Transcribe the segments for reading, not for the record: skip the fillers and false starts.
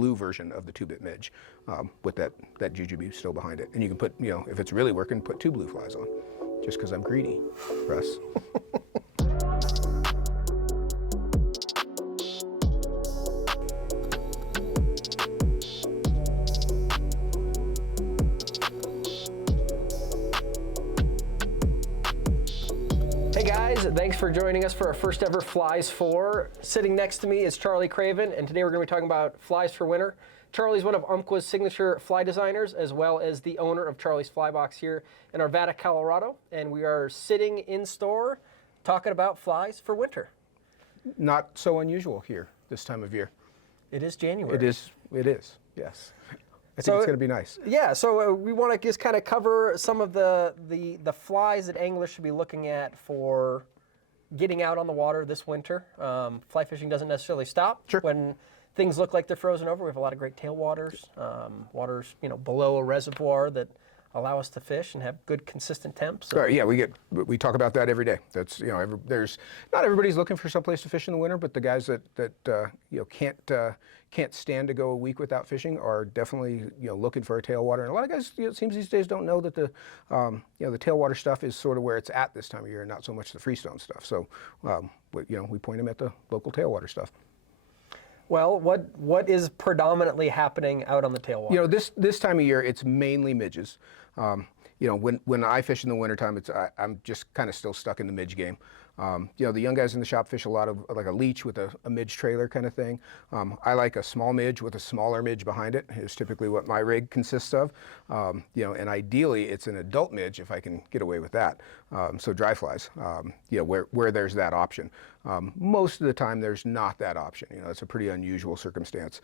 blue version of the 2-bit midge with that jujube still behind it. And you can put, if it's really working, put 2 blue flies on, just because I'm greedy, Russ. Thanks for joining us for our first ever Flies For. Sitting next to me is Charlie Craven, and today we're going to be talking about flies for winter. Charlie's one of Umpqua's signature fly designers, as well as the owner of Charlie's Fly Box here in Arvada, Colorado, and we are sitting in store talking about flies for winter. Not so unusual here this time of year. It is January. It is, yes. I think it's going to be nice. Yeah, so we want to just kind of cover some of the flies that anglers should be looking at for getting out on the water this winter. Fly fishing doesn't necessarily stop when things look like they're frozen over. We have a lot of great tailwaters, waters below a reservoir that allow us to fish and have good consistent temps. So. Right, yeah, we talk about that every day. That's there's not everybody's looking for someplace to fish in the winter, but the guys that can't stand to go a week without fishing are definitely looking for a tailwater. And a lot of guys, it seems these days, don't know that the tailwater stuff is sort of where it's at this time of year, and not so much the freestone stuff. So we point them at the local tailwater stuff. Well, what is predominantly happening out on the tailwater? This time of year, it's mainly midges. When I fish in the wintertime, I'm just kind of still stuck in the midge game. The young guys in the shop fish a lot of like a leech with a midge trailer kind of thing. I like a small midge with a smaller midge behind it, is typically what my rig consists of. And ideally it's an adult midge if I can get away with that. So dry flies, where there's that option. Most of the time there's not that option. It's a pretty unusual circumstance.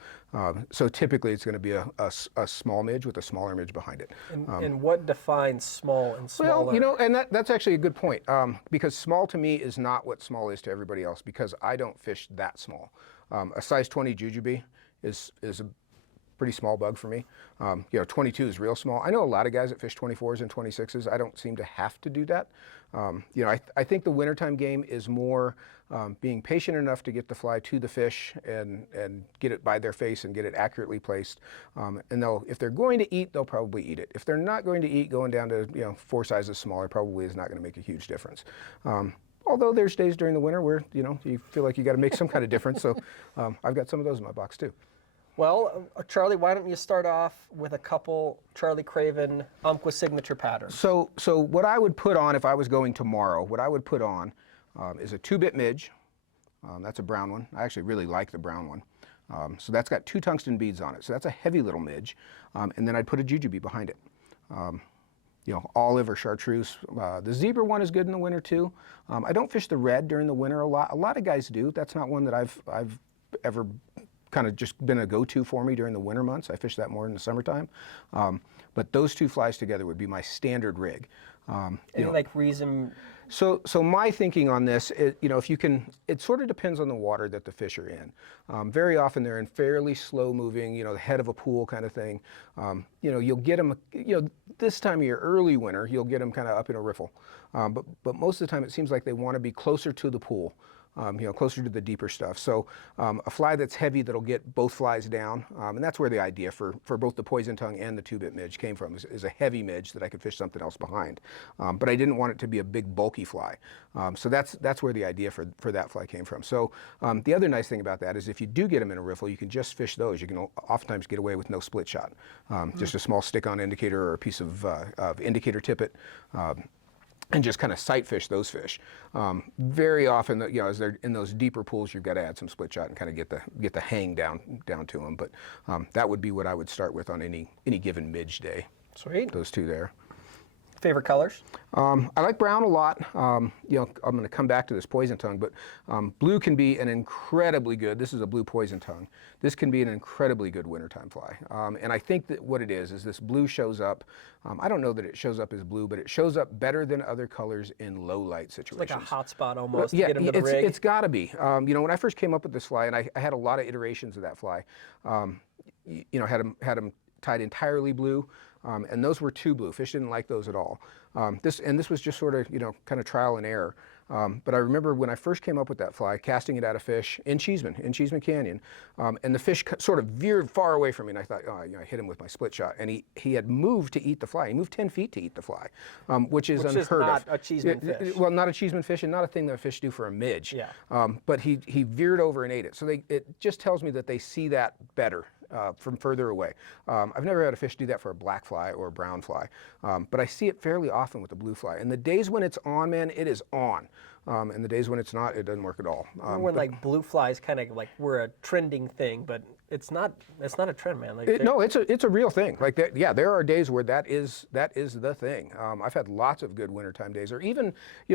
So typically it's going to be a small midge with a smaller midge behind it. And what defines small and smaller? Well, and that's actually a good point, because small to me is not what small is to everybody else, because I don't fish that small. A size 20 jujube is a pretty small bug for me. 22 is real small. I know a lot of guys that fish 24s and 26s. I don't seem to have to do that. I think the wintertime game is more being patient enough to get the fly to the fish and get it by their face and get it accurately placed. And if they're going to eat, they'll probably eat it. If they're not going to eat, going down to 4 sizes smaller probably is not going to make a huge difference. Although there's days during the winter where you feel like you got to make some kind of difference. So I've got some of those in my box too. Well, Charlie, why don't you start off with a couple Charlie Craven Umpqua signature patterns? So what I would put on if I was going tomorrow, what I would put on is a 2-bit midge. That's a brown one. I actually really like the brown one. So that's got 2 tungsten beads on it. So that's a heavy little midge. And then I'd put a jujube behind it. Olive or chartreuse. The zebra one is good in the winter too. I don't fish the red during the winter a lot. A lot of guys do. That's not one that I've ever kind of just been a go-to for me during the winter months. I fish that more in the summertime. But those 2 flies together would be my standard rig. Like reason? So my thinking on this, if you can, it sort of depends on the water that the fish are in. Very often they're in fairly slow moving, the head of a pool kind of thing. You'll get them, this time of year, early winter, you'll get them kind of up in a riffle. But most of the time it seems like they want to be closer to the pool. Closer to the deeper stuff. So a fly that's heavy that'll get both flies down, and that's where the idea for both the poison tongue and the 2-bit midge came from, is a heavy midge that I could fish something else behind. But I didn't want it to be a big bulky fly. So that's where the idea for that fly came from. So the other nice thing about that is if you do get them in a riffle, you can just fish those. You can oftentimes get away with no split shot. Just a small stick-on indicator or a piece of indicator tippet. And just kind of sight fish those fish. Very often, as they're in those deeper pools, you've got to add some split shot and kind of get the hang down to them. But that would be what I would start with on any given midge day. Sweet. Those 2 there. Favorite colors? I like brown a lot. I'm going to come back to this poison tongue, but blue can be an incredibly good, this is a blue poison tongue. This can be an incredibly good wintertime fly. And I think that what it is this blue shows up, I don't know that it shows up as blue, but it shows up better than other colors in low light situations. It's like a hot spot almost yeah, to get into the rig. It's got to be. When I first came up with this fly, and I had a lot of iterations of that fly, had them tied entirely blue, and those were 2 blue. Fish didn't like those at all. This was just sort of kind of trial and error. But I remember when I first came up with that fly, casting it at a fish in Cheeseman Canyon, and the fish sort of veered far away from me, and I thought, oh, I hit him with my split shot, and he had moved to eat the fly. He moved 10 feet to eat the fly, which is unheard of. Which is not a Cheeseman fish. Well, not a Cheeseman fish, and not a thing that fish do for a midge. Yeah. But he veered over and ate it. So it just tells me that they see that better. From further away. I've never had a fish do that for a black fly or a brown fly, but I see it fairly often with the blue fly. And the days when it's on, man, it is on. And the days when it's not, it doesn't work at all. When like blue flies kind of like were a trending thing, but it's not a trend, man. Like no, it's a real thing. Like that, yeah, there are days where that is the thing. I've had lots of good wintertime days, or even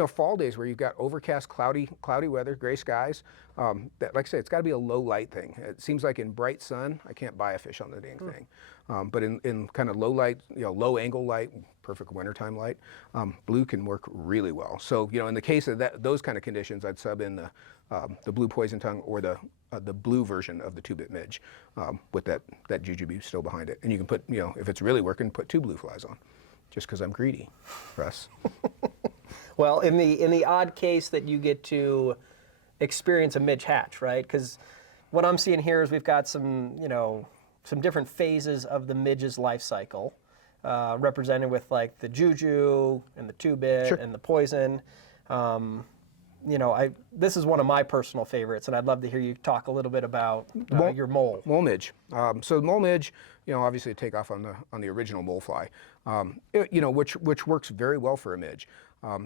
fall days where you've got overcast, cloudy weather, gray skies. That, like I say, it's got to be a low light thing. It seems like in bright sun, I can't buy a fish on the dang thing. But in kind of low light, low angle light, perfect wintertime light, blue can work really well. So in the case of those kind of conditions, I'd sub in the blue poison tongue or the blue version of the 2-bit midge with that jujube still behind it. And you can put, if it's really working, put 2 blue flies on, just because I'm greedy, Russ. Well, in the odd case that you get to experience a midge hatch, right? Because what I'm seeing here is we've got some different phases of the midge's life cycle, represented with like the juju and the 2-bit Sure. and the poison. This is one of my personal favorites, and I'd love to hear you talk a little bit about your mole. Mole midge. So the mole midge, obviously take off on the original mole fly, which works very well for a midge.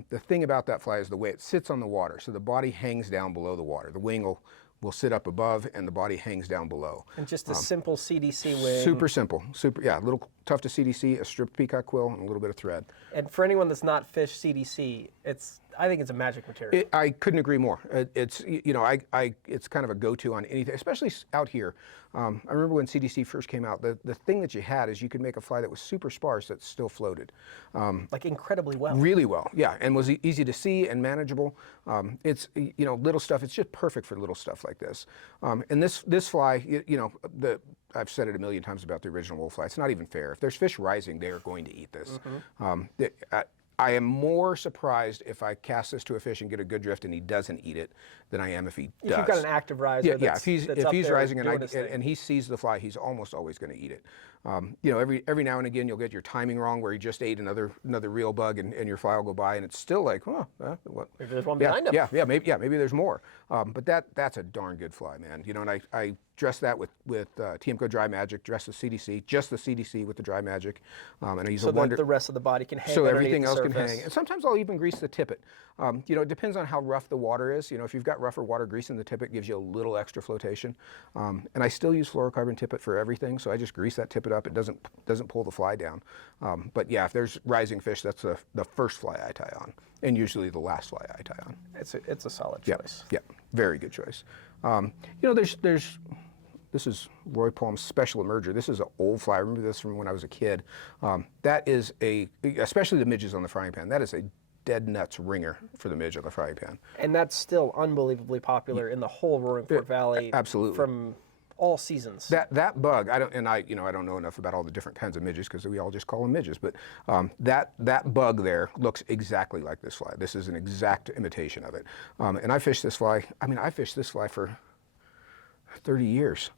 The thing about that fly is the way it sits on the water. So the body hangs down below the water. The wing will sit up above, and the body hangs down below. And just a simple CDC wing. Super simple. A little tough to CDC, a stripped peacock quill, and a little bit of thread. And for anyone that's not fished CDC, I think it's a magic material. I couldn't agree more. It's it's kind of a go-to on anything, especially out here. I remember when CDC first came out, the thing that you had is you could make a fly that was super sparse that still floated. Like incredibly well. Really well, yeah, and was easy to see and manageable. It's little stuff. It's just perfect for little stuff like this. And this fly, I've said it a million times about the original wolf fly. It's not even fair. If there's fish rising, they are going to eat this. I am more surprised if I cast this to a fish and get a good drift and he doesn't eat it than I am if he does. If you've got an active riser, if he's rising and and he sees the fly, he's almost always going to eat it. Every now and again you'll get your timing wrong where he just ate another real bug and your fly will go by and it's still like, what? Maybe there's one behind him. Maybe there's more. But that's a darn good fly, man. And I dress that with Tiemco Dry Magic, dress the CDC, just the CDC with the Dry Magic, and I use so that the rest of the body can hang. So everything else can hang. And sometimes I'll even grease the tippet. It depends on how rough the water is. If you've got rougher water, greasing the tippet gives you a little extra flotation. And I still use fluorocarbon tippet for everything, so I just grease that tippet up. It doesn't pull the fly down. But yeah, if there's rising fish, that's the first fly I tie on, and usually the last fly I tie on. It's a solid choice. Yeah, very good choice. This is Roy Palm's Special Emerger. This is an old fly. I remember this from when I was a kid. That is especially the midges on the frying pan, that is a dead nuts ringer for the midge on the frying pan. And that's still unbelievably popular in the whole Roaring Fork Valley. Absolutely. From all seasons. That bug, I don't know enough about all the different kinds of midges because we all just call them midges, but that bug there looks exactly like this fly. This is an exact imitation of it. And I fished this fly, I fished this fly for 30 years.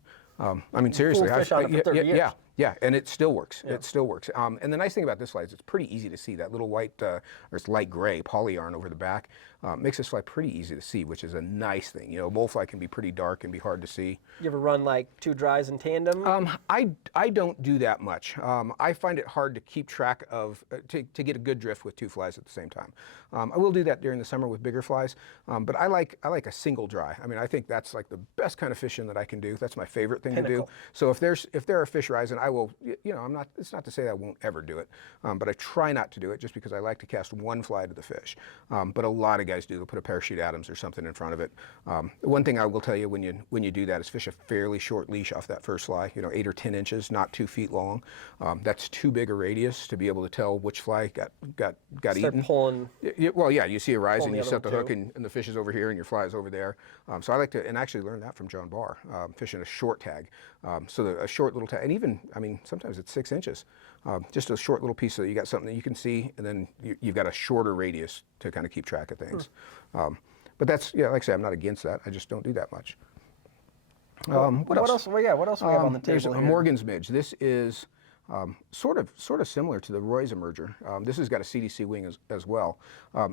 Seriously. Fish on it for 30 years. Yeah, and it still works. Yeah. It still works. And the nice thing about this fly is it's pretty easy to see. That little white, or it's light gray poly yarn over the back makes this fly pretty easy to see, which is a nice thing. Mole fly can be pretty dark and be hard to see. You ever run like 2 dries in tandem? I don't do that much. I find it hard to keep track of, to get a good drift with 2 flies at the same time. I will do that during the summer with bigger flies, but I like a single dry. I think that's like the best kind of fishing that I can do. That's my favorite thing to do. So if there are fish rising, I will, it's not to say that I won't ever do it, but I try not to do it just because I like to cast 1 fly to the fish. But a lot of guys do. They'll put a parachute Adams or something in front of it. One thing I will tell you when you do that is fish a fairly short leash off that first fly, 8 or 10 inches, not 2 feet long. That's too big a radius to be able to tell which fly got eaten. Pulling. Well, yeah, you see a rise and you set the hook and the fish is over here and your fly is over there. So I like to, and actually learn that from John Barr, fishing a short tag. So a short little tag, and even I mean, sometimes it's 6 inches. Just a short little piece so that you got something that you can see, and then you've got a shorter radius to kind of keep track of things. But that's, yeah, like I say, I'm not against that. I just don't do that much. What else? Well, yeah, what else do we have on the There's table a here? Morgan's midge. This is sort of similar to the Roy's emerger. This has got a CDC wing as well.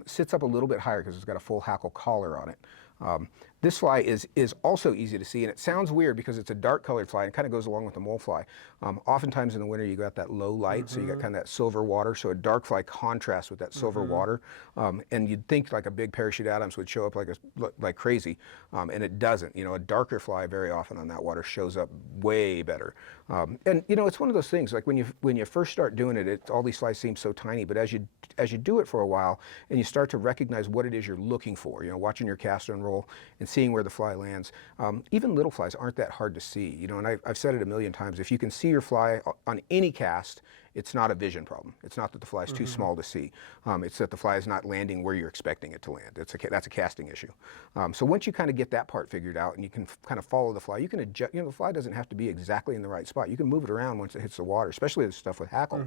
Sits up a little bit higher because it's got a full hackle collar on it. This fly is also easy to see, and it sounds weird because it's a dark colored fly and kind of goes along with the mole fly. Oftentimes in the winter you got that low light, so you got kind of that silver water, so a dark fly contrasts with that silver water, and you'd think like a big parachute Adams would show up like crazy, and it doesn't. You know, a darker fly very often on that water shows up way better. And you know, it's one of those things, like when you first start doing it, all these flies seem so tiny, but as you do it for a while and you start to recognize what it is you're looking for, you know, watching your cast and roll and seeing where the fly lands, even little flies aren't that hard to see, you know, and I've said it a million times, if you can see your fly on any cast, it's not a vision problem. It's not that the fly is too small to see. It's that the fly is not landing where you're expecting it to land. That's a casting issue. So once you kind of get that part figured out and you can kind of follow the fly, you can adjust, you know, the fly doesn't have to be exactly in the right spot. You can move it around once it hits the water, especially the stuff with hackle.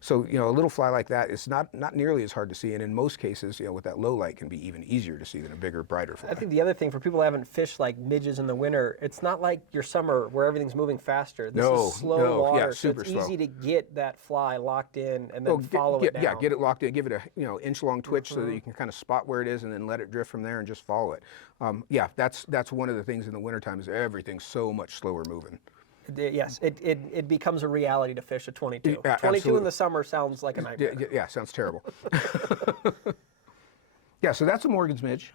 So, you know, a little fly like that is not nearly as hard to see, and in most cases, you know, with that low light can be even easier to see than a bigger, brighter fly. I think the other thing for people who haven't fished like midges in the winter, it's not like your summer where everything's moving faster. This is slow water, yeah, so it's super easy to get that fly locked in and then follow it down. Yeah, get it locked in, give it a inch long twitch so that you can kind of spot where it is and then let it drift from there and just follow it. Yeah, that's one of the things in the wintertime is everything's so much slower moving. Yes, it becomes a reality to fish at 22. Yeah, 22 absolutely. in the summer sounds like a nightmare. Yeah, sounds terrible. Yeah, so that's a Morgan's midge.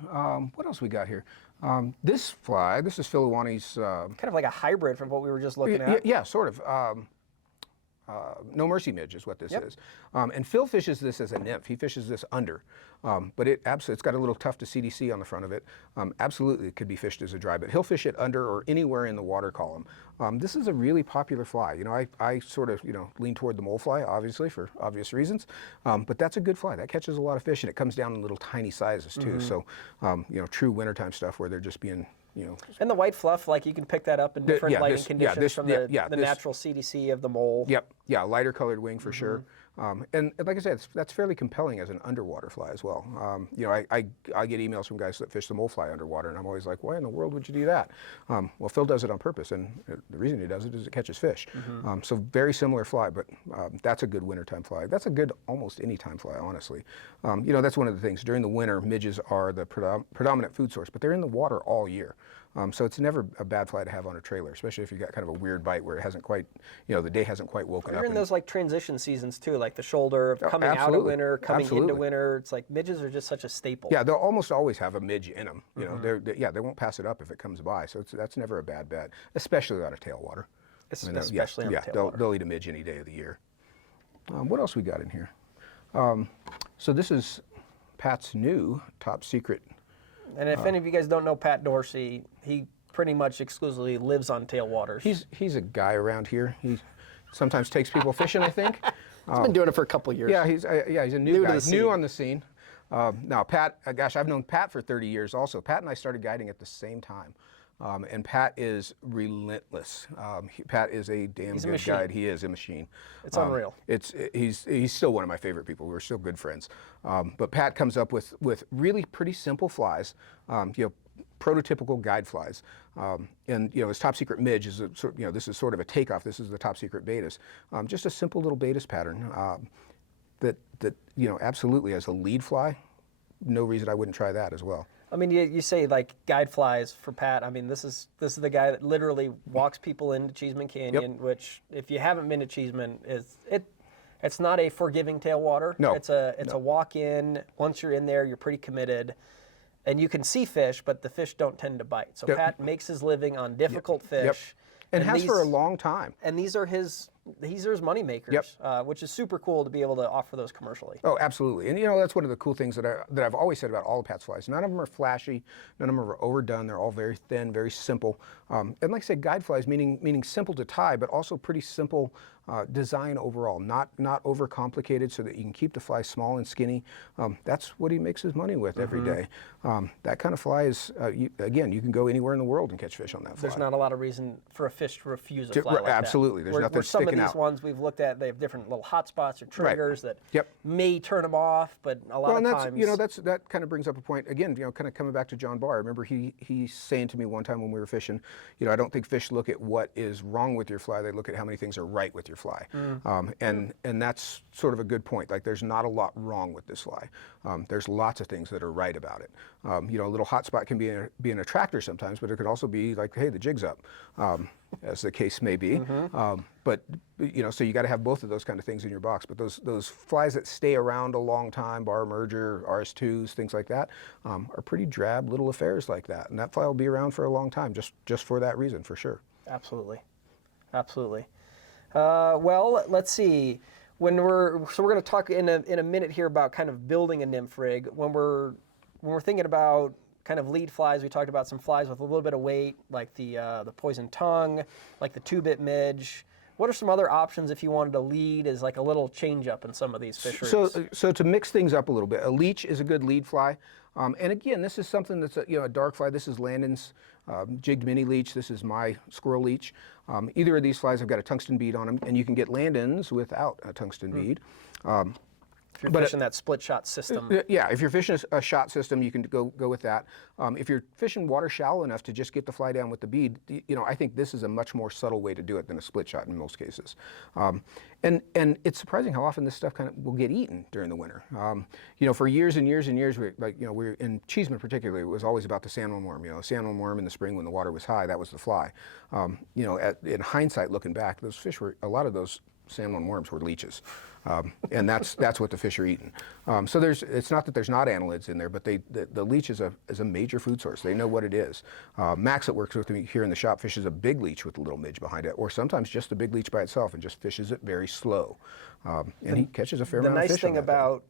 What else we got here? This fly, this is Philowanis. Kind of like a hybrid from what we were just looking at. Yeah, sort of. No Mercy midge is what this is. And Phil fishes this as a nymph. He fishes this under. But it's got a little tuft of CDC on the front of it. Absolutely, it could be fished as a dry, but he'll fish it under or anywhere in the water column. This is a really popular fly. You know, I sort of, lean toward the mole fly, obviously, for obvious reasons. But that's a good fly. That catches a lot of fish, and it comes down in little tiny sizes, too. So, true wintertime stuff where they're just being, And the white fluff, like you can pick that up in different lighting conditions from the this natural CDC of the mole. Yep, yeah, lighter colored wing for sure. And like I said, that's fairly compelling as an underwater fly as well. I get emails from guys that fish the mole fly underwater, and I'm always like, why in the world would you do that? Well, Phil does it on purpose, and the reason he does it is it catches fish. So very similar fly, but that's a good wintertime fly. That's a good almost anytime fly, honestly. That's one of the things. During the winter, midges are the predominant food source, but they're in the water all year. So it's never a bad fly to have on a trailer, especially if you've got kind of a weird bite where it hasn't quite, the day hasn't quite woken up. You're in those like transition seasons too, like the shoulder of coming out of winter, coming into winter. It's like midges are just such a staple. Yeah, they'll almost always have a midge in them. They won't pass it up if it comes by. So that's never a bad bet, especially on a tailwater. Especially on a tailwater. They'll eat a midge any day of the year. What else we got in here? So this is Pat's new top secret. And if any of you guys don't know Pat Dorsey, he pretty much exclusively lives on tailwaters. He's a guy around here. He sometimes takes people fishing, I think. He's been doing it for a couple of years. Yeah, he's a new guy. He's new on the scene. Now, Pat, gosh, I've known Pat for 30 years also. Pat and I started guiding at the same time. And Pat is relentless. Pat is a damn good guide. He is a machine. It's unreal. He's still one of my favorite people. We're still good friends. But Pat comes up with really pretty simple flies, prototypical guide flies. And his top secret midge is this is sort of a takeoff. This is the top secret betas. Just a simple little betas pattern that absolutely as a lead fly, no reason I wouldn't try that as well. I mean, you say like guide flies for Pat. I mean, this is the guy that literally walks people into Cheeseman Canyon, which if you haven't been to Cheeseman, it's not a forgiving tailwater. No, it's a walk in. Once you're in there, you're pretty committed, and you can see fish, but the fish don't tend to bite. So Pat makes his living on difficult fish, and has for a long time. And these are his these are money makers, which is super cool to be able to offer those commercially. Oh, absolutely. And that's one of the cool things that I've always said about all the Pat's flies. None of them are flashy. None of them are overdone. They're all very thin, very simple. And like I said, guide flies, meaning simple to tie, but also pretty simple design overall. Not overcomplicated, so that you can keep the fly small and skinny. That's what he makes his money with every day. That kind of fly is, again, you can go anywhere in the world and catch fish on that fly. There's not a lot of reason for a fish to refuse a fly like absolutely. that. There's nothing sticking out. Some of these ones we've looked at, they have different little hot spots or triggers that Yep. may turn them off, but a lot of times. That kind of brings up a point again. Kind of coming back to John Barr. I remember he's saying to me one time when we were fishing, I don't think fish look at what is wrong with your fly. They look at how many things are right with your fly. And that's sort of a good point. Like, there's not a lot wrong with this fly. There's lots of things that are right about it. A little hot spot can be an attractor sometimes, but it could also be like, hey, the jig's up, as the case may be. So you got to have both of those kind of things in your box. But those flies that stay around a long time, bar merger, RS2s, things like that, are pretty drab little affairs like that. And that fly will be around for a long time, just for that reason, for sure. Absolutely, absolutely. Well, let's see. We're going to talk in a minute here about kind of building a nymph rig. When we're thinking about kind of lead flies, we talked about some flies with a little bit of weight, like the poison tongue, like the 2-bit midge. What are some other options if you wanted to lead as like a little change up in some of these fisheries? So to mix things up a little bit, a leech is a good lead fly. And again, this is something that's a dark fly. This is Landon's jigged mini leech. This is my squirrel leech. Either of these flies have got a tungsten bead on them, and you can get Landon's without a tungsten bead. If you're fishing that split shot system. Yeah, if you're fishing a shot system, you can go with that. If you're fishing water shallow enough to just get the fly down with the bead, I think this is a much more subtle way to do it than a split shot in most cases. And it's surprising how often this stuff kind of will get eaten during the winter. For years and years and years, we're in Cheeseman particularly, it was always about the salmon worm. Salmon worm in the spring when the water was high, that was the fly. In hindsight, looking back, a lot of those salmon worms were leeches. And that's what the fish are eating. So it's not that there's not annelids in there, but the leech is a major food source. They know what it is. Max, that works with me here in the shop, fishes a big leech with a little midge behind it, or sometimes just a big leech by itself and just fishes it very slow. And he catches a fair amount of fish. The nice thing about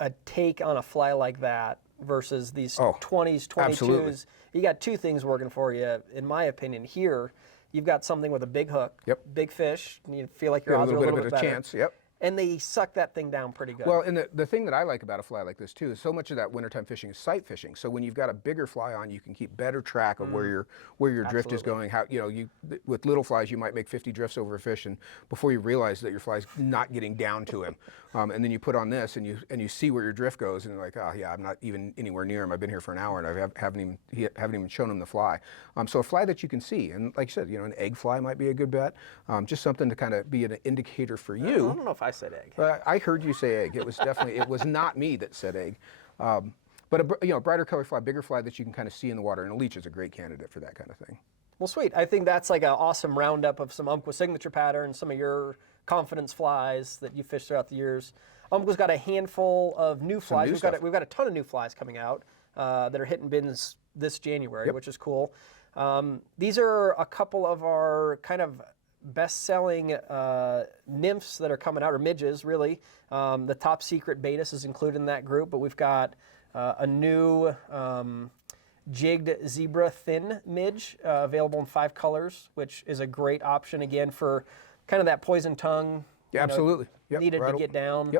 a take on a fly like that versus these 20s, 22s, absolutely. You got two things working for you, in my opinion. Here, you've got something with a big hook, big fish, and you feel like your odds are a little bit better. Chance, And they suck that thing down pretty good. Well, and the thing that I like about a fly like this too is so much of that wintertime fishing is sight fishing. So when you've got a bigger fly on, you can keep better track of where your drift is going. How with little flies you might make 50 drifts over a fish, and before you realize that your fly's not getting down to him, and then you put on this and you see where your drift goes, and you're like, oh yeah, I'm not even anywhere near him. I've been here for an hour and I haven't even shown him the fly. So a fly that you can see, and like you said, an egg fly might be a good bet. Just something to kind of be an indicator for you. I don't know if I said egg. I heard you say egg. It was definitely, it was not me that said egg. But a brighter color fly, bigger fly that you can kind of see in the water, and a leech is a great candidate for that kind of thing. Well, sweet. I think that's like an awesome roundup of some Umpqua signature patterns, some of your confidence flies that you fished throughout the years. Umpqua's got a handful of new flies. We've got a ton of new flies coming out that are hitting bins this January, which is cool. These are a couple of our kind of best-selling nymphs that are coming out, or midges, really. The top secret Baetis is included in that group, but we've got a new Jigged Zebra thin midge available in 5 colors, which is a great option, again, for kind of that poison tongue. Yeah, absolutely. Needed to get down.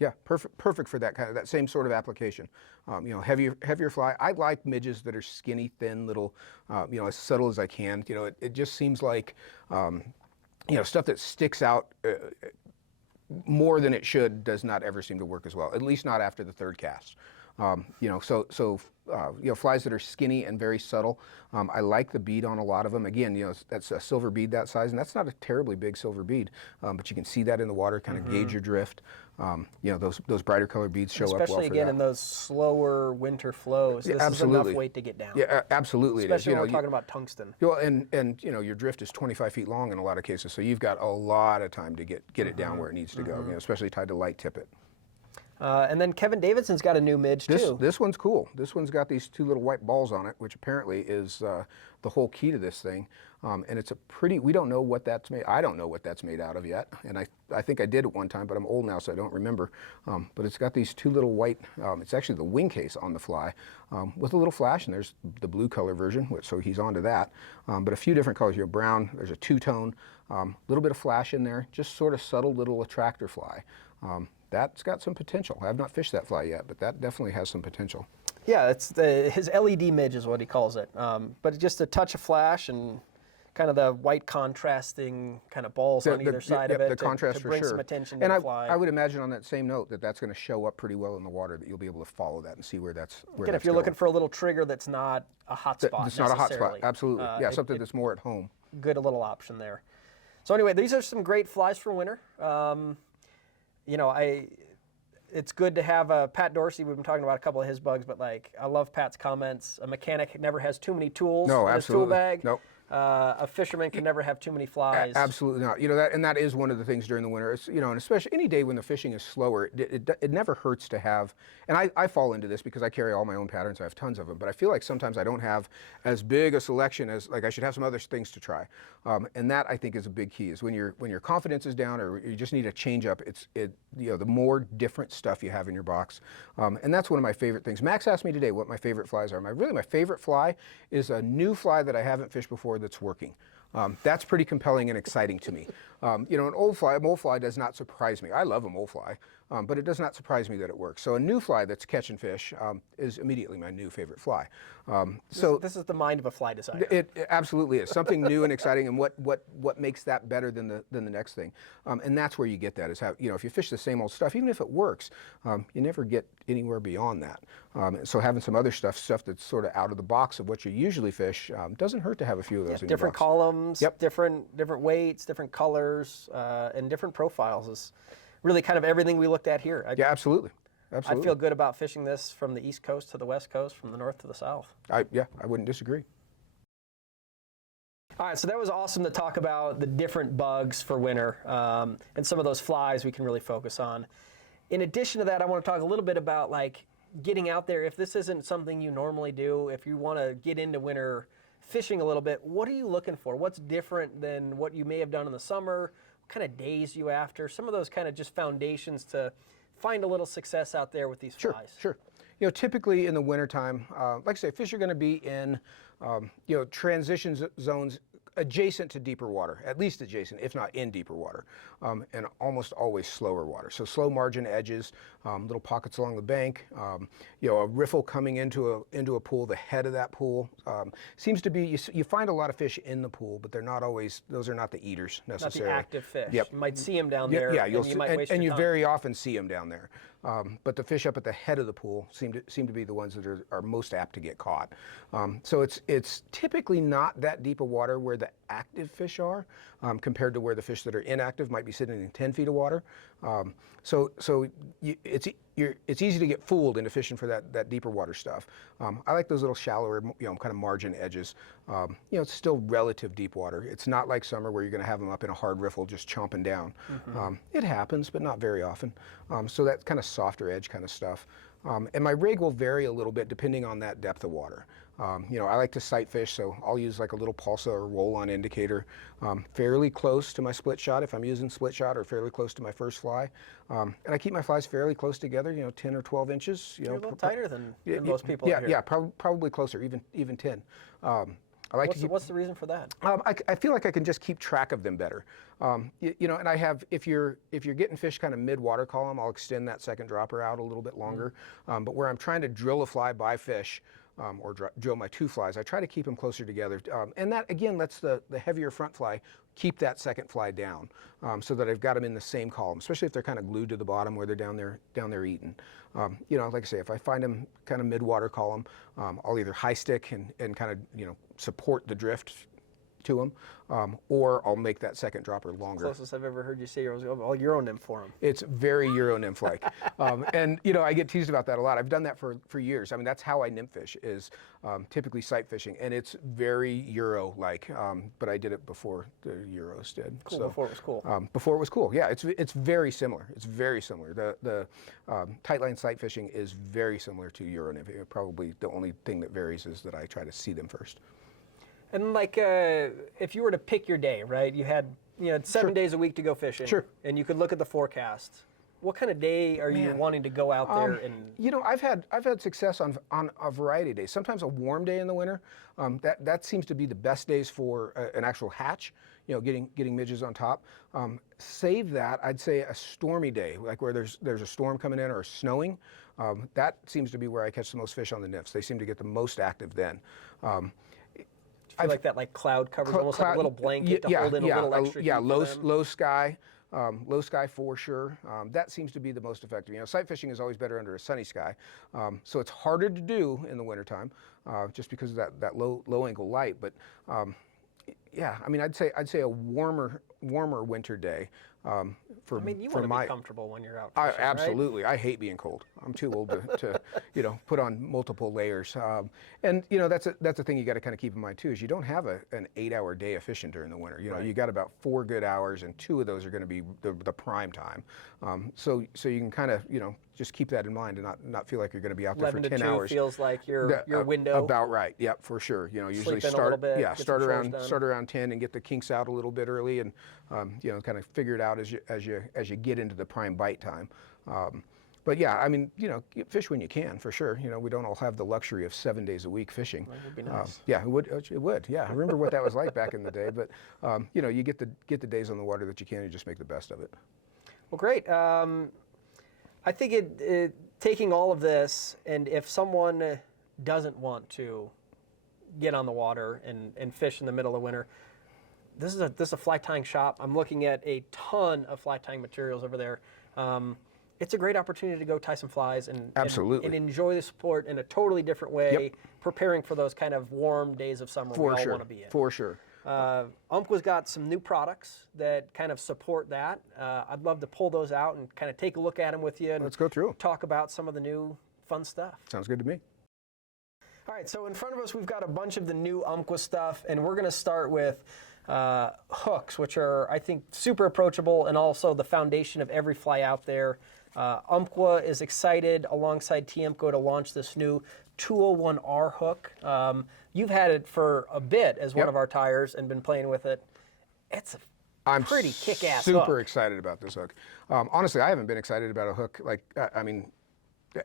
Yeah, perfect for that same sort of application. Heavier fly. I like midges that are skinny, thin, little, as subtle as I can. It just seems like, stuff that sticks out more than it should does not ever seem to work as well. At least not after the third cast. Flies that are skinny and very subtle. I like the bead on a lot of them. Again, that's a silver bead that size, and that's not a terribly big silver bead, but you can see that in the water, kind of gauge your drift. Those brighter colored beads show up well for that. Especially again in those slower winter flows. This is enough weight to get down. Yeah, absolutely. Especially when we're talking about tungsten. Well, and your drift is 25 feet long in a lot of cases, so you've got a lot of time to get it down where it needs to go. Especially tied to light tippet. And then Kevin Davidson's got a new midge too. This one's cool. This one's got these 2 little white balls on it, which apparently is the whole key to this thing. and it's a pretty, we don't know what that's made, I don't know what that's made out of yet, and I think I did at one time, but I'm old now so I don't remember. But it's got these two little white, it's actually the wing case on the fly, with a little flash, and there's the blue color version, so he's onto that. But a few different colors, you know, brown, there's a two-tone, little bit of flash in there, just sort of subtle little attractor fly. That's got some potential. I have not fished that fly yet, but that definitely has some potential. Yeah, it's his LED midge is what he calls it. But just a touch of flash and kind of the white contrasting kind of balls on either side of it the contrast to for bring sure. some attention to And the fly. I would imagine on that same note that that's going to show up pretty well in the water, that you'll be able to follow that and see where that's Again, if you're looking for a little trigger that's not a hot spot it's not a hot spot, necessarily. absolutely. Yeah, something that's more at home. Good little option there. So anyway, these are some great flies for winter. You know, it's good to have Pat Dorsey. We've been talking about a couple of his bugs, but like I love Pat's comments. A mechanic never has too many tools in his tool bag. Nope. A fisherman can never have too many flies. Absolutely not. You know that, and that is one of the things during the winter. It's, you know, and especially any day when the fishing is slower, it never hurts to have. And I fall into this because I carry all my own patterns. I have tons of them, but I feel like sometimes I don't have as big a selection as like I should have some other things to try. And that I think is a big key. Is when your confidence is down or you just need a change up. You know, the more different stuff you have in your box, and that's one of my favorite things. Max asked me today what my favorite flies are. My favorite fly is a new fly that I haven't fished before that's working. That's pretty compelling and exciting to me. You know, a mole fly does not surprise me. I love a mole fly, but it does not surprise me that it works. So a new fly that's catching fish is immediately my new favorite fly. So this is the mind of a fly designer. it absolutely is something new and exciting, and what makes that better than the next thing. And that's where you get that is how, you know, if you fish the same old stuff, even if it works, you never get anywhere beyond that. So having some other stuff that's sort of out of the box of what you usually fish doesn't hurt to have a few of those in your Different box. columns, Yep. different weights, different colors, and different profiles is really kind of everything we looked at here. Yeah, absolutely. I Absolutely. feel good about fishing this from the East Coast to the West Coast, from the North to the South. Yeah, I wouldn't disagree. All right, so that was awesome to talk about the different bugs for winter and some of those flies we can really focus on. In addition to that, I want to talk a little bit about like getting out there. If this isn't something you normally do, if you want to get into winter fishing a little bit, what are you looking for? What's different than what you may have done in the summer? What kind of days you after? Some of those kind of just foundations to find a little success out there with these flies. Sure. You know, typically in the wintertime, like I say, fish are going to be in, you know, transition zones adjacent to deeper water, at least adjacent, if not in deeper water, and almost always slower water. So slow margin edges, little pockets along the bank, you know, a riffle coming into a pool, the head of that pool. Seems to be, you find a lot of fish in the pool, but they're not always, those are not the eaters necessarily. Not the active fish. Yep. You might see them down there, Yeah, and you might waste your and you time. very often see them down there. But the fish up at the head of the pool seem to be the ones that are most apt to get caught. So it's typically not that deep of water where the active fish are, compared to where the fish that are inactive might be sitting in 10 feet of water. It's easy to get fooled into fishing for that deeper water stuff. I like those little shallower, you know, kind of margin edges. You know, it's still relative deep water. It's not like summer where you're going to have them up in a hard riffle just chomping down. It happens, but not very often. So that kind of softer edge kind of stuff. And my rig will vary a little bit depending on that depth of water. You know, I like to sight fish, so I'll use like a little pulsa or roll-on indicator fairly close to my split shot if I'm using split shot, or fairly close to my first fly. And I keep my flies fairly close together, you know, 10 or 12 inches. You You're know, a little tighter than most people yeah, out here. Yeah, probably closer, even 10. I like What's the reason for that? I feel like I can just keep track of them better. You know, and I have, if you're getting fish kind of mid-water column, I'll extend that second dropper out a little bit longer. But where I'm trying to drill a fly by fish, or drill my two flies, I try to keep them closer together. And that, again, lets the heavier front fly keep that second fly down, so that I've got them in the same column, especially if they're kind of glued to the bottom where they're down there eating. You know, like I say, if I find them kind of mid-water column, I'll either high stick and kind of, you know, support the drift to them, or I'll make that second dropper longer. Closest I've ever heard you say was all Euro nymph for them. It's very Euro nymph-like. And, you know, I get teased about that a lot. I've done that for years. I mean, that's how I nymph fish, is typically sight fishing, and it's very Euro-like, but I did it before the Euros did. Cool, so, before it was cool. Before it was cool, yeah. It's very similar. It's very similar. The tight line sight fishing is very similar to Euro nymph. Probably the only thing that varies is that I try to see them first. And like, if you were to pick your day, right? You had 7 days a week to go fishing. Sure. And you could look at the forecast. What kind of day are you wanting to go out there and? I've had success on a variety of days. Sometimes a warm day in the winter, that seems to be the best days for an actual hatch. Getting midges on top. Save that. I'd say a stormy day, like where there's a storm coming in or snowing. That seems to be where I catch the most fish on the nymphs. They seem to get the most active then. I feel like that cloud covers almost like a little blanket to hold in a little extra heat for them. Low sky. Low sky for sure. That seems to be the most effective. Sight fishing is always better under a sunny sky. So it's harder to do in the wintertime just because of that low angle light. But yeah, I mean, I'd say a warmer winter day. You want to be comfortable when you're out fishing, absolutely. right? I hate being cold. I'm too old to put on multiple layers. And that's a thing you got to kind of keep in mind too, is you don't have an 8-hour day of fishing during the winter. You got about 4 good hours, and 2 of those are going to be the prime time. So you can kind of just keep that in mind and not feel like you're going to be out there for 10 hours. Feels like your window. About right. Yep, for sure. Usually start start around 10 and get the kinks out a little bit early, and kind of figure it out as you get into the prime bite time. But yeah, I mean, fish when you can, for sure. We don't all have the luxury of 7 days a week fishing. That would be nice. Yeah, it would. Yeah, I remember what that was like back in the day. But you get the days on the water that you can, and just make the best of it. Well, great. I think taking all of this, and if someone doesn't want to get on the water and fish in the middle of winter, this is a fly tying shop. I'm looking at a ton of fly tying materials over there. It's a great opportunity to go tie some flies and enjoy the sport in a totally different way, preparing for those kind of warm days of summer we all want to be in. For sure. Umpqua's got some new products that kind of support that. I'd love to pull those out and kind of take a look at them with you. And let's go through. Talk about some of the new fun stuff. Sounds good to me. All right, so in front of us we've got a bunch of the new Umpqua stuff, and we're going to start with hooks, which are, I think, super approachable and also the foundation of every fly out there. Umpqua is excited alongside Tiemco to launch this new 201R hook. You've had it for a bit as one of our tires and been playing with it. It's a pretty kick-ass hook. I'm super excited about this hook. Honestly, I haven't been excited about a hook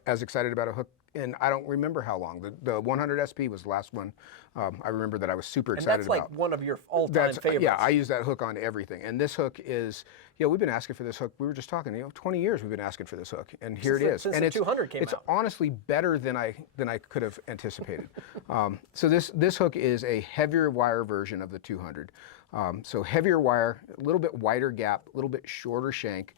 as excited about a hook, and I don't remember how long. The 100 SP was the last one I remember that I was super excited about. And that's like one of your all-time favorites. Yeah, I use that hook on everything. And this hook is, we've been asking for this hook. We were just talking, 20 years we've been asking for this hook, and here it is. Since and the 200 came out. It's honestly better than I could have anticipated. So this hook is a heavier wire version of the 200. So heavier wire, a little bit wider gap, a little bit shorter shank.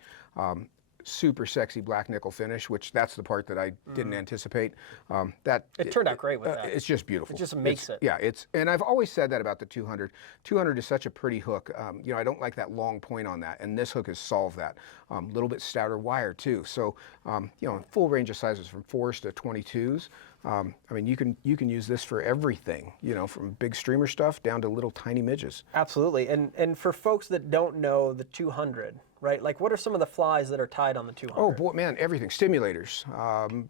Super sexy black nickel finish, which that's the part that I didn't anticipate. It turned out great with that. It's just beautiful. It just makes it. Yeah, and I've always said that about the 200. 200 is such a pretty hook. I don't like that long point on that, and this hook has solved that. A little bit stouter wire too. So, full range of sizes from 4s to 22s. You can use this for everything, from big streamer stuff down to little tiny midges. Absolutely. And for folks that don't know the 200, right? Like, what are some of the flies that are tied on the 200? Oh boy, man, everything. Stimulators.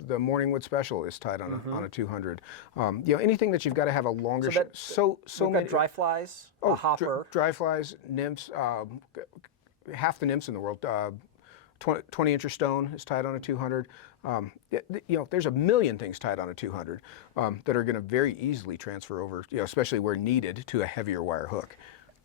The Morningwood Special is tied on a 200. Anything that you've got to have a longer. So many dry flies, a hopper. Dry flies, nymphs. Half the nymphs in the world. 20-incher stone is tied on a 200. There's a million things tied on a 200 that are going to very easily transfer over, especially where needed, to a heavier wire hook.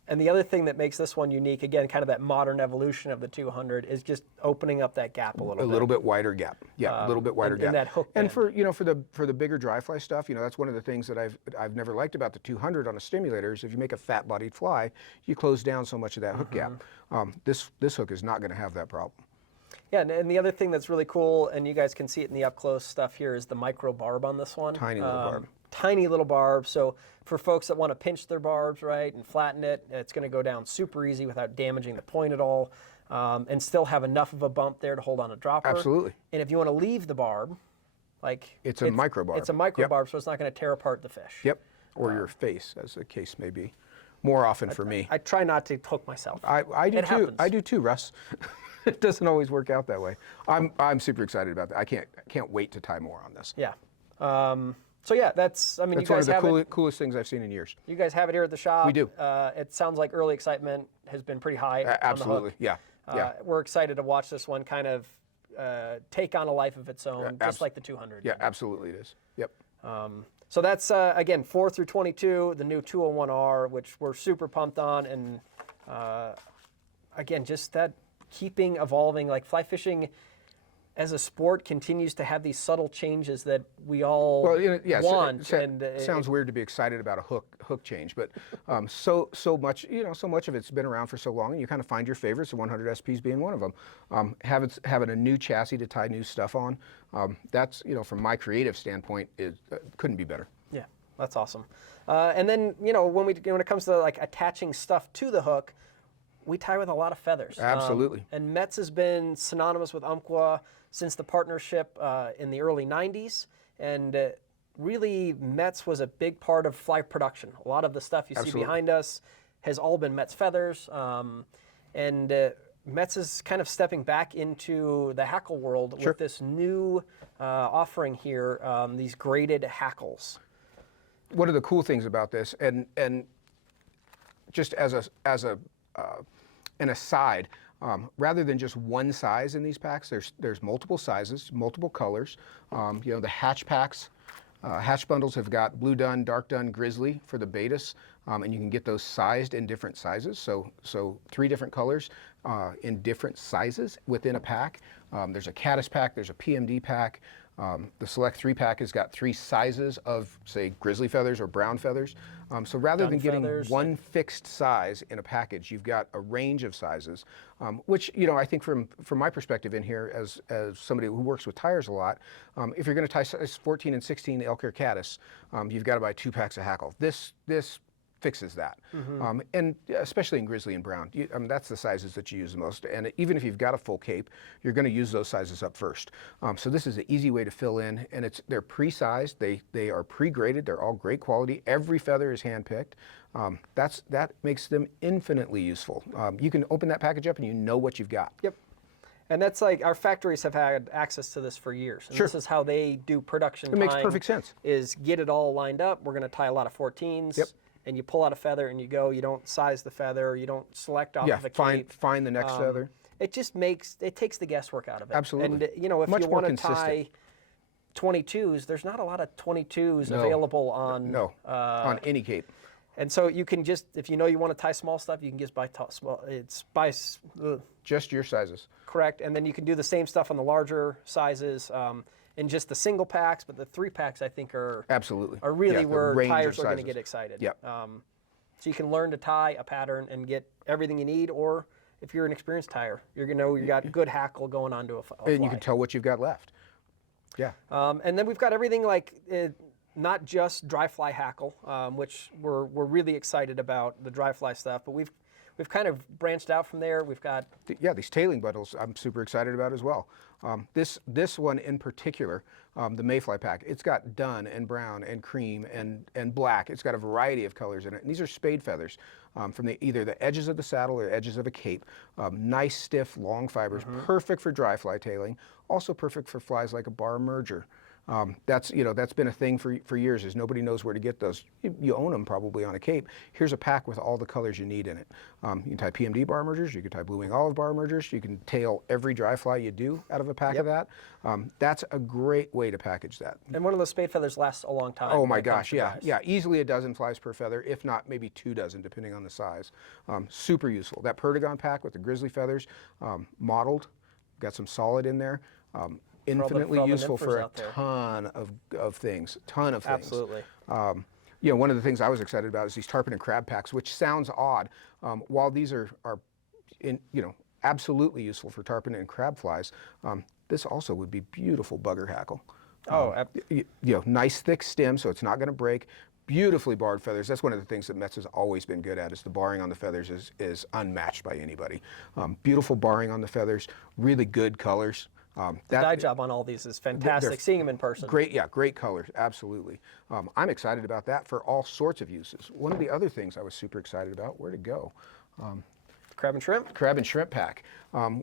And the other thing that makes this one unique, again, kind of that modern evolution of the 200, is just opening up that gap a little bit. A little bit wider gap. Yeah, a little bit wider gap. And that hook. And for the bigger dry fly stuff, that's one of the things that I've never liked about the 200 on a stimulator is if you make a fat-bodied fly, you close down so much of that hook gap. This hook is not going to have that problem. Yeah, and the other thing that's really cool, and you guys can see it in the up-close stuff here, is the micro barb on this one. Tiny little barb. Tiny little barb. So for folks that want to pinch their barbs, right, and flatten it, it's going to go down super easy without damaging the point at all, and still have enough of a bump there to hold on a dropper. Absolutely. And if you want to leave the barb, it's a micro barb. It's a micro barb, so it's not going to tear apart the fish. Yep. Or your face, as the case may be. More often for me. I try not to hook myself. I do it too. Happens. I do too, Russ. It doesn't always work out that way. I'm super excited about that. I can't wait to tie more on this. Yeah. So yeah, that's, I mean, That's you one guys of have the it. coolest things I've seen in years. You guys have it here at the shop. We do. It sounds like early excitement has been pretty high on the Absolutely, hook. yeah. We're excited to watch this one kind of take on a life of its own, just like the 200. Yeah, absolutely it is. Yep. So that's, again, 4 through 22, the new 201R, which we're super pumped on. And again, just that keeping evolving, like fly fishing as a sport continues to have these subtle changes that we all want. It sounds weird to be excited about a hook change, but so much, so much of it's been around for so long, and you kind of find your favorites, the 100 SPs being one of them. Having a new chassis to tie new stuff on, that's, from my creative standpoint, it couldn't be better. Yeah, that's awesome. And then, when it comes to like attaching stuff to the hook, we tie with a lot of feathers. Absolutely. And Metz has been synonymous with Umpqua since the partnership in the early 90s. And really, Metz was a big part of fly production. A lot of the stuff you see behind us has all been Metz feathers. And Metz is kind of stepping back into the hackle world with this new offering here, these graded hackles. One of the cool things about this, and just as an aside, rather than just one size in these packs, there's multiple sizes, multiple colors. The hatch packs, hatch bundles have got blue dun, dark dun, grizzly for the betas, and you can get those sized in different sizes. So 3 different colors in different sizes within a pack. There's a caddis pack, there's a PMD pack. The Select 3-pack has got 3 sizes of, say, grizzly feathers or brown feathers. So rather than getting one fixed size in a package, you've got a range of sizes, which, I think from my perspective in here as somebody who works with tires a lot, if you're going to tie size 14 and 16 elk hair caddis, you've got to buy 2 packs of hackle. This fixes that. And especially in grizzly and brown, that's the sizes that you use the most. And even if you've got a full cape, you're going to use those sizes up first. So this is an easy way to fill in, and they're pre-sized, they are pre-graded, they're all great quality. Every feather is hand-picked. That makes them infinitely useful. You can open that package up and you know what you've got. Yep. And that's like, our factories have had access to this for years. And this is how they do production. It makes perfect sense. Is get it all lined up. We're going to tie a lot of 14s. Yep. And you pull out a feather and you go. You don't size the feather. You don't select off of a cape. Find the next feather. It just takes the guesswork out of it. Absolutely. And if Much you want to tie 22s, there's not a lot of 22s available on on any cape. And so you can just, if you want to tie small stuff, you can just buy small. Just your sizes. Correct. And then you can do the same stuff on the larger sizes. In just the single packs, but the 3-packs I think are really where tires are going to get excited. Yep. So you can learn to tie a pattern and get everything you need, or if you're an experienced tyer, you're going to know you got good hackle going onto a fly. And you can tell what you've got left. Yeah. And then we've got everything like not just dry fly hackle, which we're really excited about the dry fly stuff, but we've kind of branched out from there. We've got these tailing bundles I'm super excited about as well. This one in particular, the Mayfly pack, it's got dun and brown and cream and black. It's got a variety of colors in it. And these are spade feathers from either the edges of the saddle or edges of a cape. Nice, stiff, long fibers, perfect for dry fly tailing. Also perfect for flies like a bar merger. That's been a thing for years, is nobody knows where to get those. You own them probably on a cape. Here's a pack with all the colors you need in it. You can tie PMD bar mergers, you can tie blue wing olive bar mergers, you can tail every dry fly you do out of a pack of that. That's a great way to package that. And one of those spade feathers lasts a long time. Oh my gosh, yeah. Easily 12 flies per feather, if not maybe 24, depending on the size. Super useful. That Perdigon pack with the grizzly feathers, mottled, got some solid in there. Infinitely useful for a ton of things, Absolutely. One of the things I was excited about is these tarpon and crab packs, which sounds odd. While these are absolutely useful for tarpon and crab flies, this also would be beautiful bugger hackle. Nice thick stem, so it's not going to break. Beautifully barred feathers. That's one of the things that Metz has always been good at, is the barring on the feathers is unmatched by anybody. Beautiful barring on the feathers, really good colors. The dye job on all these is fantastic. Seeing them in person. Great colors, absolutely. I'm excited about that for all sorts of uses. One of the other things I was super excited about, where'd it go? Crab and shrimp? Crab and shrimp pack,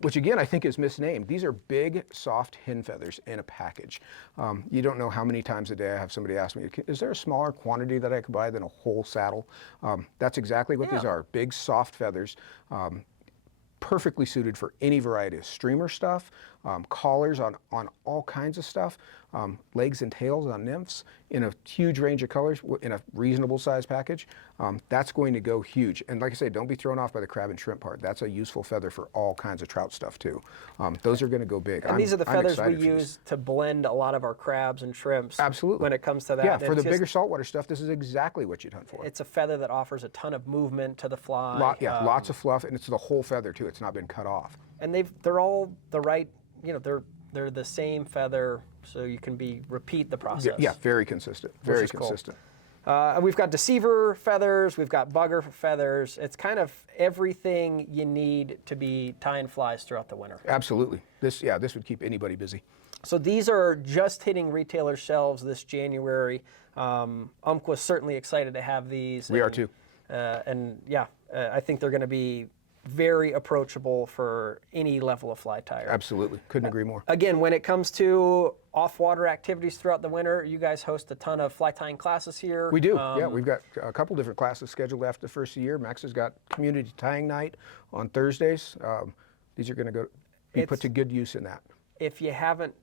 which again I think is misnamed. These are big, soft hen feathers in a package. You don't know how many times a day I have somebody ask me, is there a smaller quantity that I could buy than a whole saddle? That's exactly what these are, big, soft feathers. Perfectly suited for any variety of streamer stuff, collars on all kinds of stuff, legs and tails on nymphs in a huge range of colors in a reasonable size package. That's going to go huge. And like I say, don't be thrown off by the crab and shrimp part. That's a useful feather for all kinds of trout stuff too. Those are going to go big. And these are the feathers we use to blend a lot of our crabs and shrimps. Absolutely. When it comes to that. Yeah, for the bigger saltwater stuff, this is exactly what you'd hunt for. It's a feather that offers a ton of movement to the fly. Lots of fluff, and it's the whole feather too. It's not been cut off. And they're all the right, they're the same feather, so you can repeat the process. Yeah, very consistent. Very consistent. Cool. We've got deceiver feathers, we've got bugger feathers. It's kind of everything you need to be tying flies throughout the winter. Absolutely. This would keep anybody busy. So these are just hitting retailer shelves this January. Umpqua's certainly excited to have these. We are too. I think they're going to be very approachable for any level of fly tyer. Absolutely. Couldn't agree more. Again, when it comes to off-water activities throughout the winter, you guys host a ton of fly tying classes here. We do. Yeah, we've got a couple different classes scheduled after the first of the year. Max has got community tying night on Thursdays. These are going to be put to good use in that. If you haven't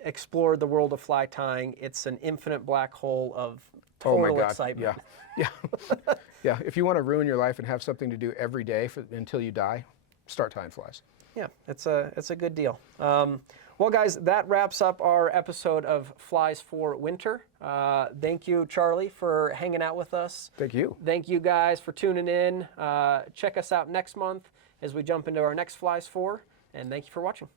explored the world of fly tying, it's an infinite black hole of total excitement. Yeah. Yeah, if you want to ruin your life and have something to do every day until you die, start tying flies. Yeah, it's a good deal. Well, guys, that wraps up our episode of Flies for Winter. Thank you, Charlie, for hanging out with us. Thank you. Thank you, guys, for tuning in. Check us out next month as we jump into our next Flies for, and thank you for watching.